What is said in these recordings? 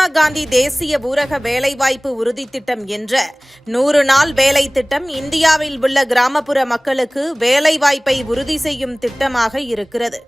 மகாத்மா காந்தி தேசிய ஊரக வேலைவாய்ப்பு உறுதி திட்டம் என்ற நூறு நாள் வேலை திட்டம் இந்தியாவில் உள்ள கிராமப்புற மக்களுக்கு வேலைவாய்ப்பை உறுதி செய்யும் திட்டமாக இருக்கிறது.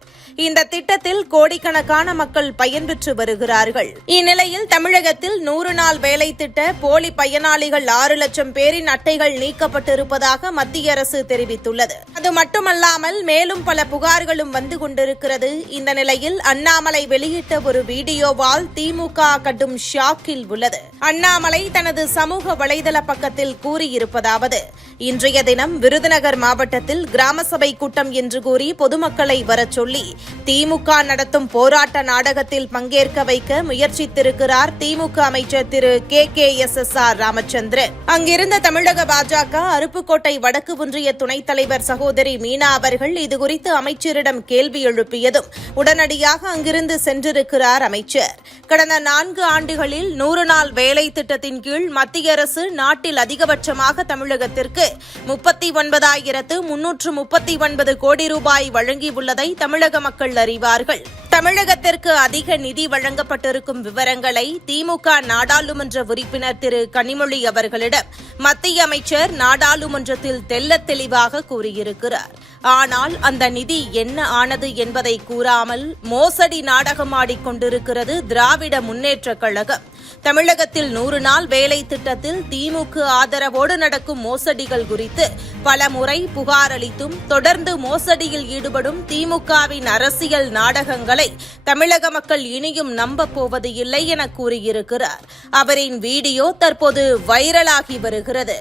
இந்த திட்டத்தில் கோடிக்கணக்கான மக்கள் பயன்பெற்று வருகிறார்கள். இந்நிலையில் தமிழகத்தில் நூறு நாள் வேலை திட்ட போலி பயனாளிகள் ஆறு லட்சம் பேரின் அட்டைகள் நீக்கப்பட்டிருப்பதாக மத்திய அரசு தெரிவித்துள்ளது. அது மட்டுமல்லாமல் மேலும் பல புகார்களும் வந்து கொண்டிருக்கிறது. இந்த நிலையில் அண்ணாமலை வெளியிட்ட ஒரு வீடியோவால் திமுக கடும் ஷாக்கில் உள்ளது. அண்ணாமலை தனது சமூக வலைதள பக்கத்தில் கூறியிருப்பதாவது இன்றைய தினம் விருதுநகர் மாவட்டத்தில் கிராம சபை கூட்டம் என்று கூறி பொதுமக்களை வரச் சொல்லி திமுக நடத்தும் போராட்ட நாடகத்தில் பங்கேற்க வைக்க முயற்சித்திருக்கிறார் திமுக அமைச்சர் திரு K. K. S. S. R. Ramachandran. அங்கிருந்த தமிழக பாஜக அருப்புக்கோட்டை வடக்கு ஒன்றிய துணைத் தலைவர் சகோதரி மீனா அவர்கள் இதுகுறித்து அமைச்சரிடம் கேள்வி எழுப்பியதும் உடனடியாக அங்கிருந்து சென்றிருக்கிறார் அமைச்சர். கடந்த நான்கு ஆண்டுகளில் நூறு நாள் வேலை திட்டத்தின் கீழ் மத்திய அரசு நாட்டில் அதிகபட்சமாக தமிழகத்திற்கு முப்பத்தி ஒன்பதாயிரத்து முன்னூற்று முப்பத்தி ஒன்பது கோடி ரூபாய் வழங்கியுள்ளதை தமிழக மக்கள் அறிவார்கள். தமிழகத்திற்கு அதிக நிதி வழங்கப்பட்டிருக்கும் விவரங்களை திமுக நாடாளுமன்ற உறுப்பினர் திரு கனிமொழி அவர்களிடம் மத்திய அமைச்சர் நாடாளுமன்றத்தில் தெல்ல தெளிவாக கூறியிருக்கிறார். ஆனால் அந்த நிதி என்ன ஆனது என்பதை கூறாமல் மோசடி நாடகமாடிக் கொண்டிருக்கிறது திராவிட முன்னேற்றக் கழகம். தமிழகத்தில் நூறு நாள் வேலை திட்டத்தில் திமுக ஆதரவோடு நடக்கும் மோசடிகள் குறித்து பல முறை புகார் அளித்தும் தொடர்ந்து மோசடியில் ஈடுபடும் திமுகவின் அரசியல் நாடகங்களை தமிழக மக்கள் இனியும் நம்பப் போவது இல்லை என கூறியிருக்கிறார். அவரின் வீடியோ தற்போது வைரலாகி வருகிறது.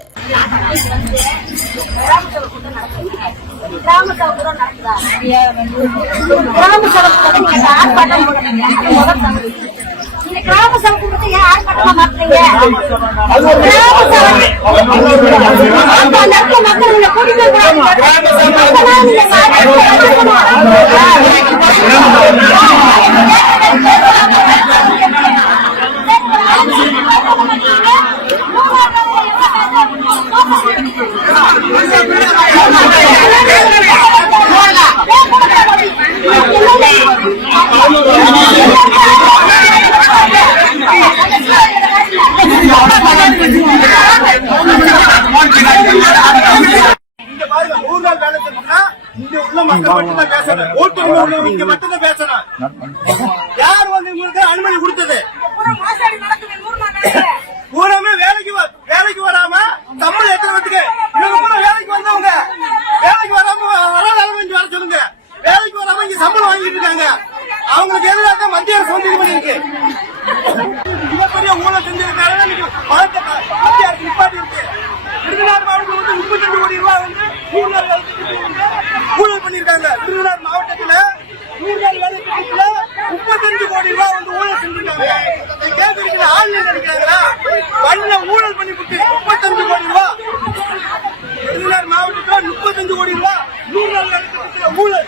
கிராம சபை கூட நடக்குதா? கிராம சபை ಗ್ರಾಮ ಸಂಸ್ಕೃತಿ ಯಾರು ಕಟ್ಟಣ ಮಾಡ್ತೀವಿ ಗ್ರಾಮ ಸಭೆ மட்டும்தான் பேசணும். ஓட்டு உள்ளவங்க இங்க மட்டும்தான் பேசணும். யார் வந்து உங்களுக்கு அனுமதி கொடுத்தது? பூராமே வேலைக்கு வ- வேலைக்கு வராம சம்பளம் எத்தனை பேத்துக்கு? இவங்க கூட வேலைக்கு வந்தவங்க. வேலைக்கு வராம வராத அளவு வர சொல்லுங்க. வேலைக்கு வராம இங்க சம்பளம் வாங்கிட்டு இருக்காங்க. அவங்களுக்கு எதிராக மத்திய அரசு வந்து இது பண்ணிருக்கு மிகப்பெரிய ஊழல் பணத்தை மத்திய அரசு நிப்பாட்டி இருக்கு விருதுநகர் மாவட்டத்தில் வந்து முப்பத்தஞ்சு கோடி ரூபாய் வந்து நூறு நாள் வேலை திட்டத்துக்கு வந்து ஊழல் பண்ணிருக்காங்க விருதுநகர் மாவட்டத்துல நூறு நாள் முப்பத்தஞ்சு கோடி ரூபாய் வந்து ஊழல் செஞ்சிருக்காங்க. கேட்கறீங்களா ஆன்லைன் நினைக்கிறாங்களா பண்ண ஊழல் பண்ணி கொடுத்து முப்பத்தஞ்சு கோடி ரூபாய். விருதுநகர் மாவட்டத்துல முப்பத்தஞ்சு கோடி ரூபாய் நூறு நாள் ஊழல்.